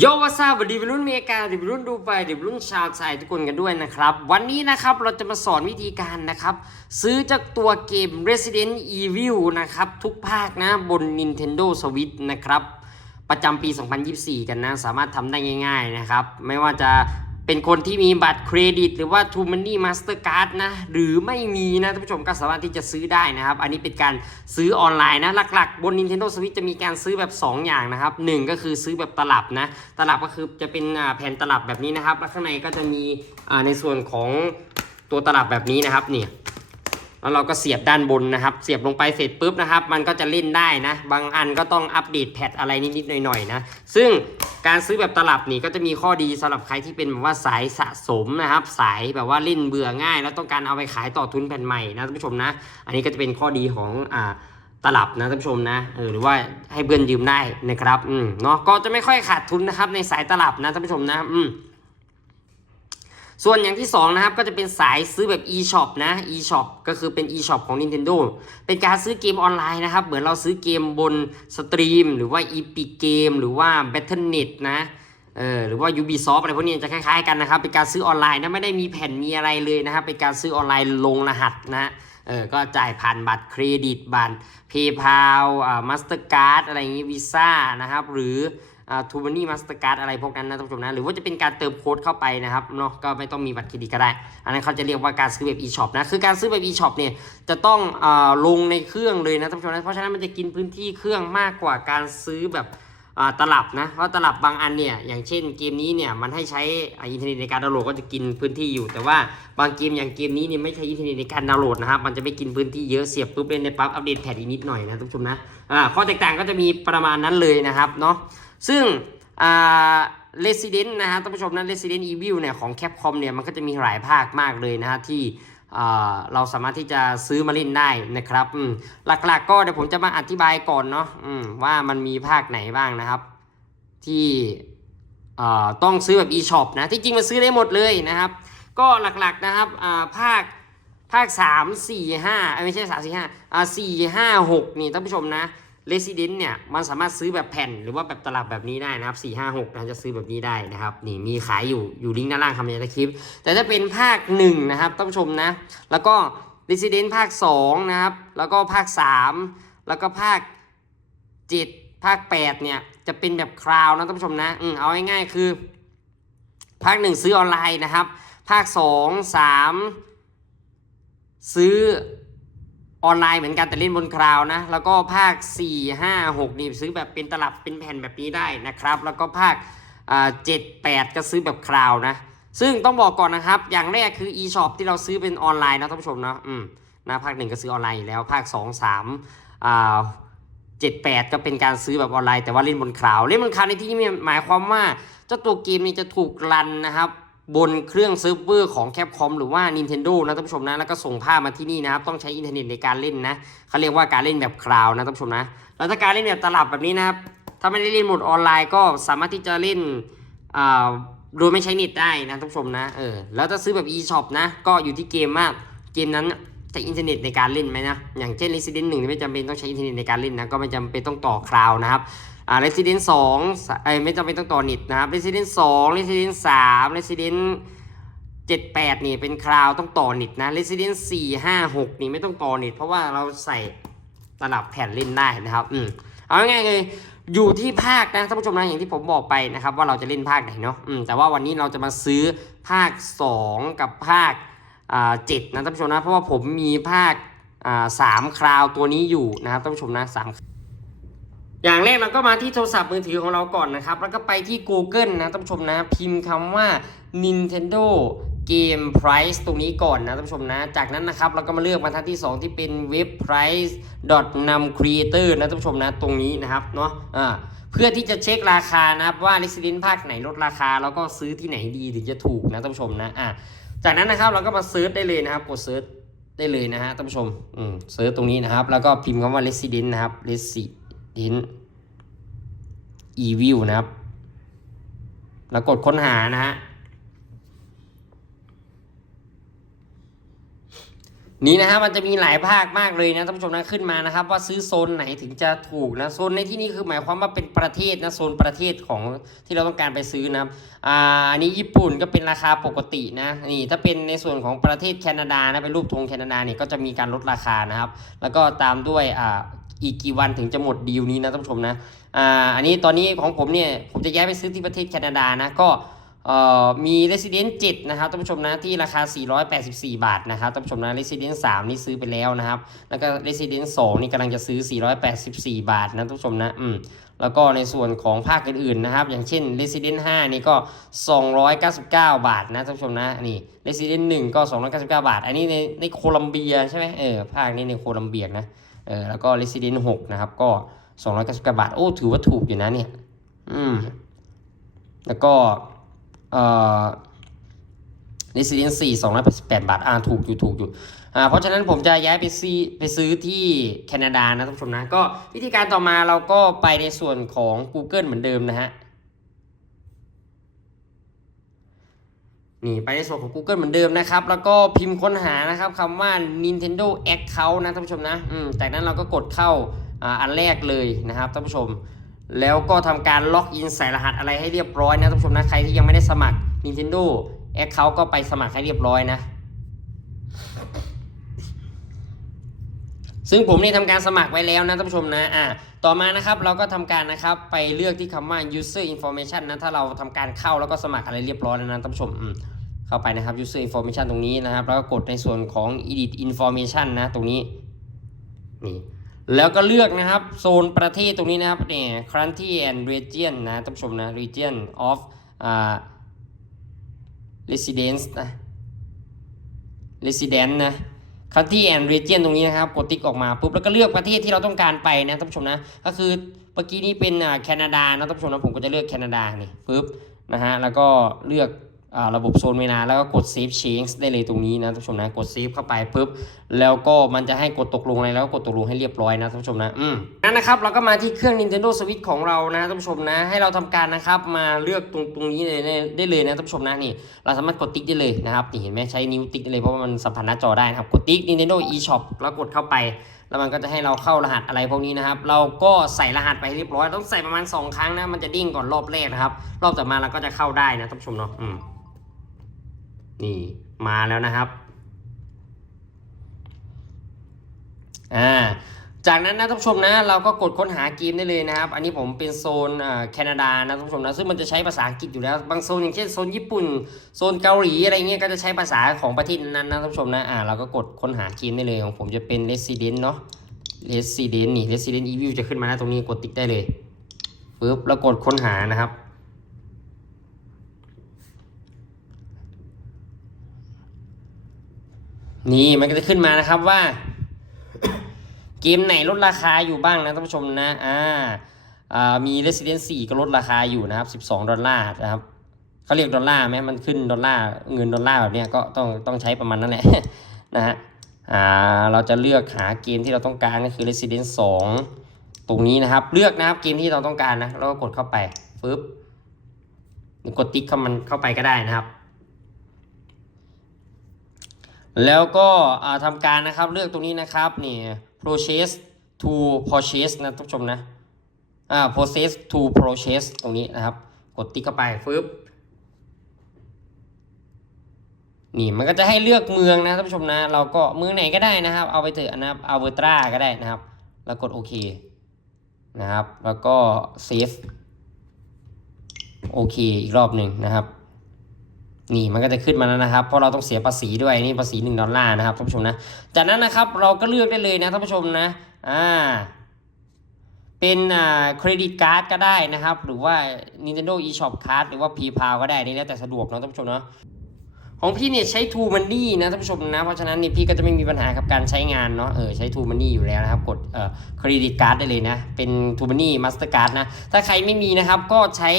โยวาซาบดีวรุ่นเมกาดีวรุ่นดูไบดีวรุ่นชาวไทยทุกคนกันด้วยนะครับ วันนี้นะครับเราจะมาสอนวิธีการนะครับ ซื้อจากตัวเกม Resident Evil นะครับ ทุกภาคนะบน Nintendo Switch นะครับ ประจำปี 2024 กันนะ สามารถทำได้ง่าย ๆ นะครับ ไม่ว่าจะ เป็นคนที่มีบัตรเครดิต หรือว่า True Money Mastercard นะ หรือไม่มีนะท่านผู้ชมก็สามารถที่จะซื้อได้นะครับ อันนี้เป็นการซื้อออนไลน์นะ หลักๆ บน Nintendo Switch จะมีการซื้อแบบ 2 อย่างนะครับ 1 ก็คือซื้อแบบตลับนะ ตลับก็คือจะเป็นแผ่นตลับแบบนี้นะครับ แล้วข้างในก็จะมีในส่วนของตัวตลับแบบนี้นะครับนี่แล้วเราก็เสียบด้านบนนะครับ เสียบลงไปเสร็จปุ๊บนะครับ มันก็จะเล่นได้นะ บางอันก็ต้องอัปเดตแพทอะไรนิดๆหน่อยๆนะ ซึ่ง การซื้อแบบตลับนี่ก็จะมีข้อดีสำหรับใครที่เป็นแบบว่าสายสะสมนะครับ สายแบบว่าเล่นเบื่อง่าย แล้วต้องการเอาไปขายต่อทุนแผ่นใหม่นะท่านผู้ชมนะ อันนี้ก็จะเป็นข้อดีของอ่าตลับนะท่านผู้ชมนะเออหรือว่าให้เพื่อนยืมได้นะครับ อืมเนาะก็จะไม่ค่อยขาดทุนนะครับในสายตลับนะท่านผู้ชมนะ อืม ส่วนอย่างที่2นะครับก็จะเป็นสายซื้อแบบ e-shop นะ e-shop ก็คือเป็น e-shop ของ Nintendo เป็นการซื้อเกมออนไลน์นะครับ เหมือนเราซื้อเกมบนสตรีมหรือว่า Epic Game หรือว่า Battle.net นะเออหรือว่า Ubisoft อะไรพวกนี้จะคล้ายๆกันนะครับ เป็นการซื้อออนไลน์นะไม่ได้มีแผ่นมีอะไรเลยนะครับ เป็นการซื้อออนไลน์ลงรหัสนะเออก็จ่ายผ่านบัตรเครดิตบัตร PayPal อ่า Mastercard อะไรอย่างงี้ Visa นะครับหรือ ทูบันนี่มาสเตอร์การ์ดอะไรพวกนั้นนะท่านผู้ชมนะหรือว่าจะเป็นการเติมโค้ดเข้าไปนะครับเนาะก็ไม่ต้องมีบัตรเครดิตก็ได้ อันนั้นเขาจะเรียกว่าการซื้อแบบ e-shop นะคือการซื้อแบบ e-shop เนี่ยจะต้องอลงในเครื่องเลยนะท่านผู้ชมนะเพราะฉะนั้นมันจะกินพื้นที่เครื่องมากกว่าการซื้อแบบตลับนะเพราะตลับบางอันเนี่ยอย่างเช่นเกมนี้เนี่ยมันให้ใช้อินเทอร์เน็ตในการดาวน์โหลดก็จะกินพื้นที่อยู่ แต่ว่าบางเกมอย่างเกมนี้เนี่ยไม่ใช้อินเทอร์เน็ตในการดาวน์โหลดนะครับมันจะไม่กินพื้นที่เยอะเสียบปุ๊บเล่นในปั๊บอัปเดตแพทอีกนิดหน่อยนะท่านผู้ชมนะข้อแตกต่างก็จะมีประมาณนั้นเลยนะครับเนาะ ซึ่งอ่า Resident นะฮะท่านผู้ชมนะ Resident Evil เนี่ยของ Capcom เนี่ยมันก็จะมีหลายภาคมากเลยนะฮะที่อ่เราสามารถที่จะซื้อมาเล่นได้นะครับหลักๆก็เดี๋ยวผมจะมาอธิบายก่อนเนาะว่ามันมีภาคไหนบ้างนะครับ ที่ต้องซื้อแบบ eShop นะที่จริงมันซื้อได้หมดเลยนะครับ ก็หลักๆนะครับภาคภาค 3 4 5เอ้ยไม่ใช่ 3 4 5อ่า4 5 6 นี่ท่านผู้ชมนะ Resident เนี่ยมันสามารถซื้อแบบแผ่นหรือว่าแบบตลับแบบนี้ได้นะครับ 4 5 6นะจะซื้อแบบนี้ได้นะครับนี่มีขายอยู่อยู่ลิงก์ด้านล่างคำในคลิป แต่ถ้าเป็นภาค1นะครับท่านผู้ชมนะ แล้วก็ Resident ภาค2นะครับแล้วก็ภาค 3 แล้วก็ภาค 7 ภาค 8 เนี่ยจะเป็นแบบคราวนะท่านผู้ชมนะอืมเอาง่ายๆคือ ภาค 1 ซื้อออนไลน์นะครับ ภาค 2 3 ซื้อ ออนไลน์เหมือนกันแต่เล่นบนคลาวนะ แล้วก็ภาค 4 5 6 นี่ซื้อแบบเป็นตลับเป็นแผ่นแบบนี้ได้นะครับ แล้วก็ภาคอ่า7 8ก็ซื้อแบบคลาวนะ ซึ่งต้องบอกก่อนนะครับ อย่างแรกคือ e-shop ที่เราซื้อเป็นออนไลน์นะท่านผู้ชมเนาะอืมนะภาคหนึ่งก็ซื้อออนไลน์อยู่แล้วภาค2 3อ่า7 8ก็เป็นการซื้อแบบออนไลน์แต่ว่าเล่นบนคลาวเล่นบนคลาวในที่นี้หมายความว่าเจ้าตัวเกมนี้จะถูกรันนะครับ บนเครื่องเซิร์ฟเวอร์ของ Capcom หรือว่า Nintendo นะท่านผู้ชมนะแล้วก็ส่งภาพมาที่นี่นะครับต้องใช้อินเทอร์เน็ตในการเล่นนะเขาเรียกว่าการเล่นแบบคลาวนะท่านผู้ชมนะแล้วถ้าการเล่นแบบตลับแบบนี้นะครับถ้าไม่ได้เล่นโหมดออนไลน์ก็สามารถที่จะเล่นโดยไม่ใช้เน็ตได้นะท่านผู้ชมนะเออแล้วถ้าซื้อแบบ eShop นะก็อยู่ที่เกมมากเกมนั้นใช้อินเทอร์เน็ตในการเล่นไหมนะอย่างเช่น Resident 1นี่ไม่จำเป็นต้องใช้อินเทอร์เน็ตในการเล่นนะก็ไม่จำเป็นต้องต่อคลาวนะครับ อ่า Resident 2เอ้ยไม่จำเป็นต้องต่อน็ตนะครับ Resident 2 Resident 3 Resident 78 นี่เป็นคลาวต้องต่อน็ตนะ Resident 4 5 6 นี่ไม่ต้องต่อน็ตเพราะว่าเราใส่ตลับแผ่นเล่นได้นะครับ อืมเอาง่ายๆเลยอยู่ที่ภาคนะท่านผู้ชมนะอย่างที่ผมบอกไปนะครับ ว่าเราจะเล่นภาคไหนเนาะอืมแต่ว่าวันนี้เราจะมาซื้อภาค 2 กับภาคอ่าเจ็ดนะท่านผู้ชมนะเพราะว่าผมมีภาคอ่าสามคราวตัวนี้อยู่นะครับท่านผู้ชมนะสาม อย่างแรกเราก็มาที่โทรศัพท์มือถือของเราก่อนนะครับ แล้วก็ไปที่ Google นะท่านผู้ชมนะ พิมพ์คำว่า Nintendo Game Price ตรงนี้ก่อนนะท่านผู้ชมนะ จากนั้นนะครับเราก็มาเลือกบรรทัดที่ 2 ที่เป็น Web Price num Creator นะท่านผู้ชมนะ ตรงนี้นะครับเนาะอ่าเพื่อที่จะเช็คราคานะครับว่า Resident ภาคไหนลดราคา แล้วก็ซื้อที่ไหนดีถึงจะถูกนะท่านผู้ชมนะอ่าจากนั้นนะครับเราก็มาเซิร์ชได้เลยนะครับกดเซิร์ชได้เลยนะฮะท่านผู้ชมอืมเซิร์ชตรงนี้นะครับ แล้วก็พิมพ์คำว่า Resident นะครับ Resident Evil นะครับ แล้วกดค้นหานะฮะ นี่นะฮะมันจะมีหลายภาคมากเลยนะท่านผู้ชมนะขึ้นมานะครับ ว่าซื้อโซนไหนถึงจะถูกนะโซนในที่นี้คือหมายความว่าเป็นประเทศนะโซนประเทศของที่เราต้องการไปซื้อนะครับอ่าอันนี้ญี่ปุ่นก็เป็นราคาปกตินะนี่ถ้าเป็นในส่วนของประเทศแคนาดานะเป็นรูปธงแคนาดาเนี่ยก็จะมีการลดราคานะครับ แล้วก็ตามด้วยอ่า อีกกี่วันถึงจะหมดดีลนี้นะท่านผู้ชมนะอ่าอันนี้ตอนนี้ของผมเนี่ยผมจะย้ายไปซื้อที่ประเทศแคนาดานะก็เอ่อมี Resident 7 นะครับท่านผู้ชมนะที่ราคา 484 บาทนะครับท่านผู้ชมนะ Resident 3 นี่ซื้อไปแล้วนะครับ แล้วก็ Resident 2 นี่กำลังจะซื้อ 484 บาทนะท่านผู้ชมนะอืมแล้วก็ในส่วนของภาคอื่นๆนะครับ อย่างเช่น Resident 5 นี่ก็ 299 บาทนะท่านผู้ชมนะนี่ Resident 1 ก็ 299 บาท อันนี้ในในโคลัมเบียใช่ไหมเออภาคนี้ในโคลัมเบียนะ เออแล้วก็ Resident 6 นะครับ ก็ 299 บาท โอ้ ถือว่าถูกอยู่นะเนี่ย อืม แล้วก็ เอ่อ Resident 4 288 บาท อ่า ถูกอยู่ถูกอยู่ อ่า เพราะฉะนั้นผมจะย้ายไปซื้อไปซื้อที่แคนาดานะท่านผู้ชมนะ ก็วิธีการต่อมาเราก็ไปในส่วนของ Google เหมือนเดิมนะฮะ นี่ไปในส่วนของ Google เหมือนเดิมนะครับ แล้วก็พิมพ์ค้นหานะครับคำว่า Nintendo Account นะท่านผู้ชมนะอืมจากนั้นเราก็กดเข้าอ,อันแรกเลยนะครับท่านผู้ชม แล้วก็ทำการล็อกอินใส่รหัสอะไรให้เรียบร้อยนะท่านผู้ชมนะใครที่ยังไม่ได้สมัคร Nintendo Account ก็ไปสมัครให้เรียบร้อยนะซึ่งผมนี่ทำการสมัครไว้แล้วนะท่านผู้ชมนะ อ่า ต่อมานะครับเราก็ทำการนะครับไปเลือกที่คำว่า user information นะ ถ้าเราทำการเข้าแล้วก็สมัครอะไรเรียบร้อยแล้วนะท่านผู้ชม อืม เข้าไปนะครับ user information ตรงนี้นะครับ แล้วก็กดในส่วนของ edit information นะตรงนี้นี่แล้วก็เลือกนะครับ โซนประเทศตรงนี้นะครับเนี่ย country and region นะท่านผู้ชมนะ region of อ่า residence นะ resident นะ country and region ตรงนี้นะครับ กดติ๊กออกมาปุ๊บแล้วก็เลือกประเทศที่เราต้องการไปนะท่านผู้ชมนะ ก็คือเมื่อกี้นี้เป็นแคนาดานะท่านผู้ชมนะผมก็จะเลือกแคนาดานี่ปุ๊บนะฮะแล้วก็เลือก ระบบโซนเวลาแล้วก็กด save change ได้เลยตรงนี้นะท่านผู้ชมนะกด save เข้าไปปุ๊บแล้วก็มันจะให้กดตกลงอะไรแล้วก็กดตกลงให้เรียบร้อยนะท่านผู้ชมนะอืมนั่นนะครับเราก็มาที่เครื่อง Nintendo Switch ของเรานะท่านผู้ชมนะ ให้เราทำการนะครับมาเลือกตรงตรงนี้เลยได้เลยนะท่านผู้ชมนะนี่ เราสามารถกดติ๊กได้เลยนะครับนี่เห็นไหมใช้นิ้วติ๊กได้เลยเพราะว่ามันสัมผัสหน้าจอได้นะครับกดติ๊ก Nintendo eShop แล้วกดเข้าไปแล้วมันก็จะให้เราเข้ารหัสอะไรพวกนี้นะครับ เราก็ใส่รหัสไปเรียบร้อย ต้องใส่ประมาณ 2 ครั้งนะ มันจะดิ้งก่อนรอบแรกนะครับ รอบต่อมาเราก็จะเข้าได้นะท่านผู้ชมเนาะ นี่มาแล้วนะครับอ่าจากนั้นนะท่านผู้ชมนะเราก็กดค้นหาเกมได้เลยนะครับ อันนี้ผมเป็นโซนอ่าแคนาดานะท่านผู้ชมนะซึ่งมันจะใช้ภาษาอังกฤษอยู่แล้ว บางโซนอย่างเช่นโซนญี่ปุ่นโซนเกาหลีอะไรเงี้ยก็จะใช้ภาษาของประเทศนั้นนะท่านผู้ชมนะอ่าเราก็กดค้นหาเกมได้เลยของผมจะเป็น Resident เนาะ Resident นี่ Resident Evil จะขึ้นมาหน้าตรงนี้กดติ๊กได้เลยปึ๊บแล้วกดค้นหานะครับ นี่มันก็จะขึ้นมานะครับว่า เกมไหนลดราคาอยู่บ้างนะท่านผู้ชมนะอ่าอ่ามี Resident 4 ก็ลดราคาอยู่นะครับ 12 ดอลลาร์นะครับเขาเรียกดอลลาร์ไหมมันขึ้นดอลลาร์เงินดอลลาร์แบบเนี้ยก็ต้องต้องใช้ประมาณนั้นแหละนะฮะอ่าเราจะเลือกหาเกมที่เราต้องการก็คือ Resident 2 ตรงนี้นะครับ เลือกนะครับเกมที่เราต้องการนะแล้วก็กดเข้าไปปึ๊บกดติ๊กเข้ามันเข้าไปก็ได้นะครับ แล้วก็อ่าทำการนะครับเลือกตรงนี้นะครับนี่ process to purchase นะท่านผู้ชมนะอ่า process to purchase ตรงนี้นะครับ กดติ๊กเข้าไปฟึบนี่มันก็จะให้เลือกเมืองนะท่านผู้ชมนะ เราก็เมืองไหนก็ได้นะครับ เอาไปเถอะนะครับเอาเวอร์ตราก็ได้นะครับ แล้วกดโอเคนะครับ แล้วก็ save โอเคอีกรอบหนึ่งนะครับ นี่มันก็จะขึ้นมาแล้วนะครับ เพราะเราต้องเสียภาษีด้วยนี่ภาษี 1 ดอลลาร์นะครับท่านผู้ชมนะ จากนั้นนะครับเราก็เลือกได้เลยนะท่านผู้ชมนะอ่าเป็นอ่าเครดิตการ์ดก็ได้นะครับ หรือว่า Nintendo eShop Card หรือว่า PayPal ก็ได้นี่แล้วแต่สะดวกเนาะท่านผู้ชมเนาะ ของพี่เนี่ยใช้ True Money นะท่านผู้ชมนะ เพราะฉะนั้นเนี่ยพี่ก็จะไม่มีปัญหากับการใช้งานเนาะเออใช้ True Money อยู่แล้วนะครับ กดเอ่อเครดิตการ์ดได้เลยนะ เป็น True Money Mastercard นะ ถ้าใครไม่มีนะครับก็ใช้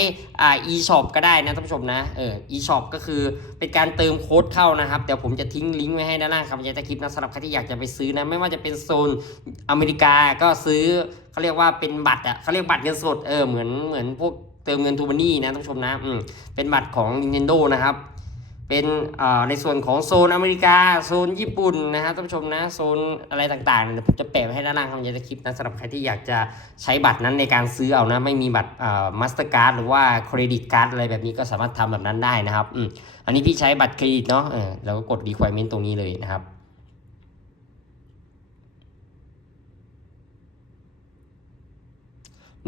อ่า eShop ก็ได้นะท่านผู้ชมนะเออ eShop ก็คือเป็นการเติมโค้ดเข้านะครับเดี๋ยวผมจะทิ้งลิงก์ไว้ให้ด้านล่างครับในต้คลิปนะสำหรับใครที่อยากจะไปซื้อนะไม่ว่าจะเป็นโซนอเมริกาก็ซื้อเขาเรียกว่าเป็นบัตรอะเขาเรียกบัตรเงินสดเออเหมือนเหมือนพวกเติมเงิน True Money นะท่านผู้ชมนะอืมเป็นบัตรของ Nintendo นะครับ เป็นในส่วนของโซนอเมริกาโซนญี่ปุ่นนะฮะท่านผู้ชมนะโซนอะไรต่างๆเนี่ยวผมจะแปะไว้ให้ด้านล่างคำยันคลิปนะสำหรับใครที่อยากจะใช้บัตรนั้นในการซื้อเอานะไม่มีบัตรอ่ามาสเตอร์การ์ดหรือว่าเครดิตการ์ดอะไรแบบนี้ก็สามารถทำแบบนั้นได้นะครับอ,อันนี้พี่ใช้บัตรเครดิตเนาะเออแล้วก็กด requirement ตรงนี้เลยนะครับ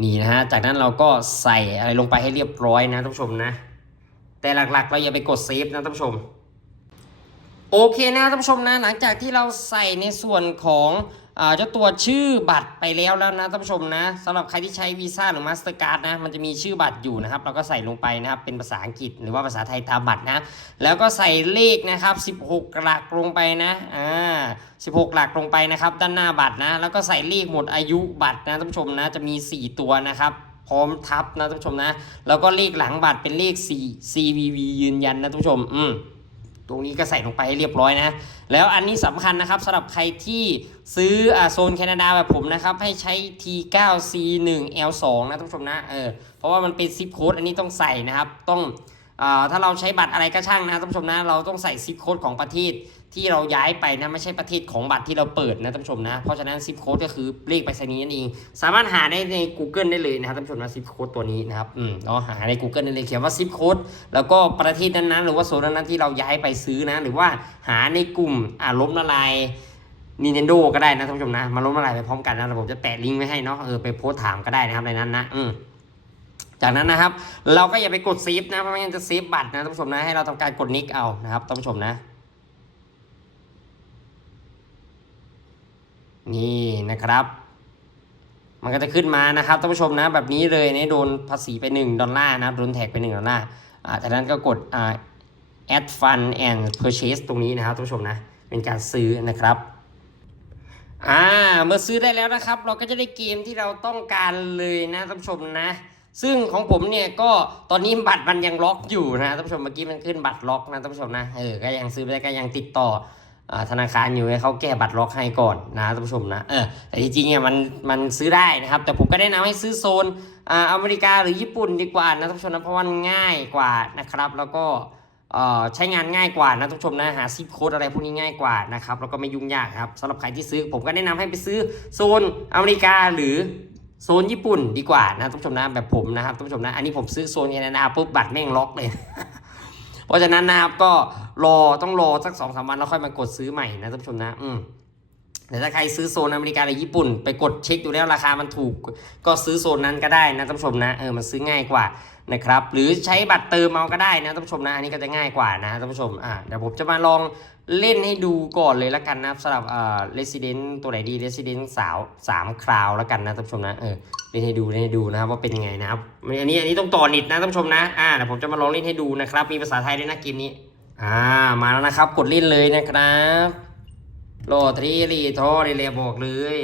นี่นะฮะจากนั้นเราก็ใส่อะไรลงไปให้เรียบร้อยนะท่านผู้ชมนะ แต่หลักๆ เราอย่าไปกดเซฟนะท่านผู้ชม โอเคนะท่านผู้ชมนะ หลังจากที่เราใส่ในส่วนของเจ้าตัวชื่อบัตรไปแล้วแล้วนะท่านผู้ชมนะสำหรับใครที่ใช้วีซ่าหรือมาสเตอร์การ์ดนะมันจะมีชื่อบัตรอยู่นะครับ เราก็ใส่ลงไปนะครับเป็นภาษาอังกฤษหรือว่าภาษาไทยตามบัตรนะ แล้วก็ใส่เลขนะครับ 16 หลักลงไปนะอ่า16 หลักลงไปนะครับ ด้านหน้าบัตรนะ แล้วก็ใส่เลขหมดอายุบัตรนะท่านผู้ชมนะจะมี 4 ตัวนะครับ พร้อมทับนะท่านผู้ชมนะ แล้วก็เลขหลังบัตรเป็นเลข 4 CVV ยืนยันนะท่านผู้ชม อืมตรงนี้ก็ใส่ลงไปให้เรียบร้อยนะ แล้วอันนี้สำคัญนะครับสำหรับใครที่ซื้ออโซนแคนาดาแบบผมนะครับ ให้ใช้ T9C1L2 นะท่านผู้ชมนะเออเพราะว่ามันเป็นซิปโค้ดอันนี้ต้องใส่นะครับ ต้องอ่าถ้าเราใช้บัตรอะไรก็ช่างนะท่านผู้ชมนะ เราต้องใส่ซิปโค้ดของประเทศ ที่เราย้ายไปนะไม่ใช่ประเทศของบัตรที่เราเปิดนะท่านผู้ชมนะ เพราะฉะนั้นซิปโค้ดก็คือเลขไปรษณีย์นั่นเอง สามารถหาได้ใน Google ได้เลยนะครับท่านผู้ชมนะซิปโค้ดตัวนี้นะครับอืมเนาะหาใน Google ได้เลยเขียนว่าซิปโค้ดแล้วก็ประเทศนั้นๆหรือว่าโซนนั้นๆที่เราย้ายไปซื้อนะ หรือว่าหาในกลุ่มอ่าล้มละลาย Nintendo ก็ได้นะท่านผู้ชมนะ มาล้มละลายไปพร้อมกันนะผมจะแปะลิงก์ไว้ให้เนาะเออไปโพสต์ถามก็ได้นะครับในนั้นนะอืมจากนั้นนะครับ เราก็อย่าไปกดเซฟนะเพราะไม่งั้นจะเซฟบัตรนะท่านผู้ชมนะให้เราทำการกดนิกเอานะครับท่านผู้ชมนะ นี่นะครับ มันก็จะขึ้นมานะครับท่านผู้ชมนะแบบนี้เลยเนี่ยโดนภาษีไป 1 ดอลลาร์นะโดนแท็กไป 1 ดอลลาร์อ่าจากนั้นก็กดอ่า add fund and purchase ตรงนี้นะครับท่านผู้ชมนะเป็นการซื้อนะครับอ่าเมื่อซื้อได้แล้วนะครับ เราก็จะได้เกมที่เราต้องการเลยนะท่านผู้ชมนะ ซึ่งของผมเนี่ยก็ตอนนี้บัตรมันยังล็อกอยู่นะท่านผู้ชมเมื่อกี้มันขึ้นบัตรล็อกนะท่านผู้ชมนะเออก็ยังซื้อไม่ได้ก็ยังติดต่อ ธนาคารอยู่ให้เขาแก้บัตรล็อกให้ก่อนนะท่านผู้ชมนะเออแต่จริงๆเนี่ยมันมันซื้อได้นะครับ แต่ผมก็แนะนำให้ซื้อโซนอ่าอเมริกาหรือญี่ปุ่นดีกว่านะท่านผู้ชมนะเพราะว่ามันง่ายกว่านะครับ แล้วก็เอ่อใช้งานง่ายกว่านะท่านผู้ชมนะหาซิปโค้ดอะไรพวกนี้ง่ายกว่านะครับแล้วก็ไม่ยุ่งยากครับสำหรับใครที่ซื้อผมก็แนะนำให้ไปซื้อโซนอเมริกาหรือโซนญี่ปุ่นดีกว่านะท่านผู้ชมนะแบบผมนะครับท่านผู้ชมนะอันนี้ผมซื้อโซนแคนาดาปุ๊บบัตรแม่งล็อกเลย เพราะฉะนั้นนะครับก็รอต้องรอสักสองสามวันแล้วค่อยมากดซื้อใหม่นะท่านผู้ชมนะ อืมแต่ถ้าใครซื้อโซนอเมริกาหรือญี่ปุ่น ไปกดเช็คดูแล้วราคามันถูก ก็ซื้อโซนนั้นก็ได้นะท่านผู้ชมนะเออมันซื้อง่ายกว่า นะครับหรือใช้บัตรเติมเอาก็ได้นะท่านผู้ชมนะอันนี้ก็จะง่ายกว่านะท่านผู้ชมอ่าเดี๋ยวผมจะมาลองเล่นให้ดูก่อนเลยละกันนะสำหรับเอ่า Resident ตัวไหนดี Resident สาวสามคราวล้วกันนะท่านผู้ชมนะเออเล่นให้ดูเล่นให้ดูนะครับว่าเป็นยังไงนะครับอันนี้อันนี้ต้องต่อนิดนะท่านผู้ชมนะอ่าเดี๋ยวผมจะมาลองเล่นให้ดูนะครับ มีภาษาไทยด้วยนะเกมนี้อ่ามาแล้วนะครับกดเล่นเลยนะครับรอทรีรีทอเรีเลบอกเลย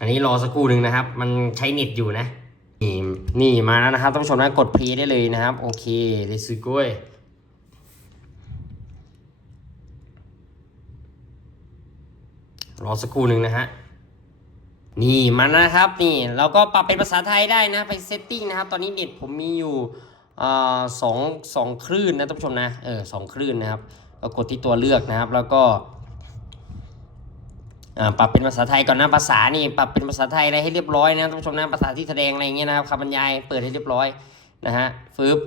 อันนี้รอสักครู่หนึ่งนะครับ มันใช้เน็ตอยู่นะ นี่นี่มาแล้วนะครับท่านผู้ชมนะกดพลย์ได้เลยนะครับ โอเคเลสุโก้ยรอสักครู่หนึ่งนะฮะนี่มันนะครับนี่เราก็ปรับเป็นภาษาไทยได้นะไปเซตติ้งนะครับ ตอนนี้เน็ตผมมีอยู่สองสองคลื่นนะท่านผู้ชมนะเออสองคลื่นนะครับเรากดที่ตัวเลือกนะครับ แล้วก็ ปรับเป็นภาษาไทยก่อนนะภาษานี่ปรับเป็นภาษาไทยอะไรให้เรียบร้อยนะท่านผู้ชมนะภาษาที่แสดงอะไรอย่างเงี้ยนะครับคำบรรยายเปิดให้เรียบร้อยนะฮะฟึบ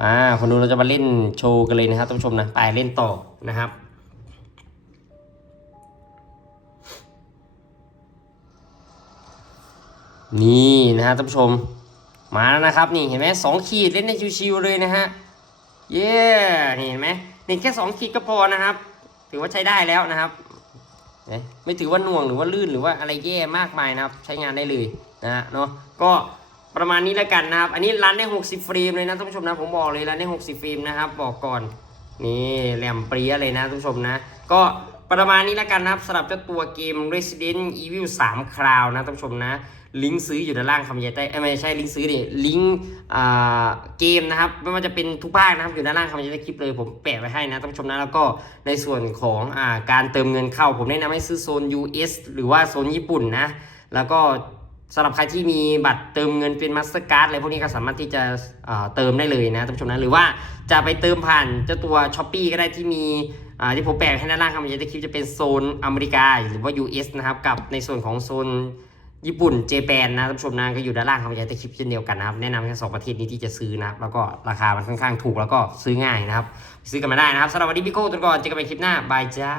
มาคนดูเราจะมาเล่นโชว์กันเลยนะครับท่านผู้ชมนะไปเล่นต่อนะครับนี่นะฮะท่านผู้ชมมาแล้วนะครับนี่เห็นไหมสองขีดเล่นได้ชิวๆเลยนะฮะเย้นี่เห็นไหมเล่นแค่สองขีดก็พอนะครับ ถือว่าใช้ได้แล้วนะครับ เอ๊ะไม่ถือว่าน่วงหรือว่าลื่นหรือว่าอะไรแย่มากมายนะครับ ใช้งานได้เลยนะฮะเนาะก็ประมาณนี้แล้วกันนะครับ อันนี้รันได้ 60เฟรมเลยนะท่านผู้ชมนะผมบอกเลยรันได้ 60เฟรมนะครับ บอกก่อนนี่แหลมเปรี้ยเลยนะท่านผู้ชมนะ ก็ประมาณนี้แล้วกันนะครับสำหรับเจ้าตัวเกม Resident Evil 3 Cloud นะท่านผู้ชมนะ ลิงก์ซื้ออยู่ด้านล่างคำใหญ่ใต้ไม่ใช่ลิงก์ซื้อดิลิงก์เกมนะครับไม่ว่าจะเป็นทุกภาคนะครับอยู่ด้านล่างคำใหญ่ใต้คลิปเลยผมแปะไว้ให้นะท่านผู้ชมนะแล้วก็ในส่วนของอาการเติมเงินเข้า ผมแนะนำให้ซื้อโซน US หรือว่าโซนญี่ปุ่นนะแล้วก็สำหรับใครที่มีบัตรเติมเงินเป็นมาสเตอร์การ์ดอะไรพวกนี้ก็สามารถที่จะเติมได้เลยนะท่านผู้ชมนะหรือว่าจะไปเติมผ่านเจ้าตัวช้อปปีก็ได้ที่มีที่ผมแปะให้ด้านล่างครับมันจะคลิปจะเป็นโซนอเมริกาหรือว่า US นะครับกับในส่วนของโซน ญี่ปุ่น เจแปนนะท่านผู้ชมนะก็อยู่ด้านล่างครับมันจะคลิปเช่นเดียวกันนะครับ แนะนำแค่สองประเทศนี้ที่จะซื้อนะครับแล้วก็ราคามันค่อนข้างถูกแล้วก็ซื้อง่ายนะครับ ซื้อกันมาได้นะครับสำหรับวันนี้พี่โก้ตัวก่อนเจอกันใหม่คลิปหน้าบายจ้า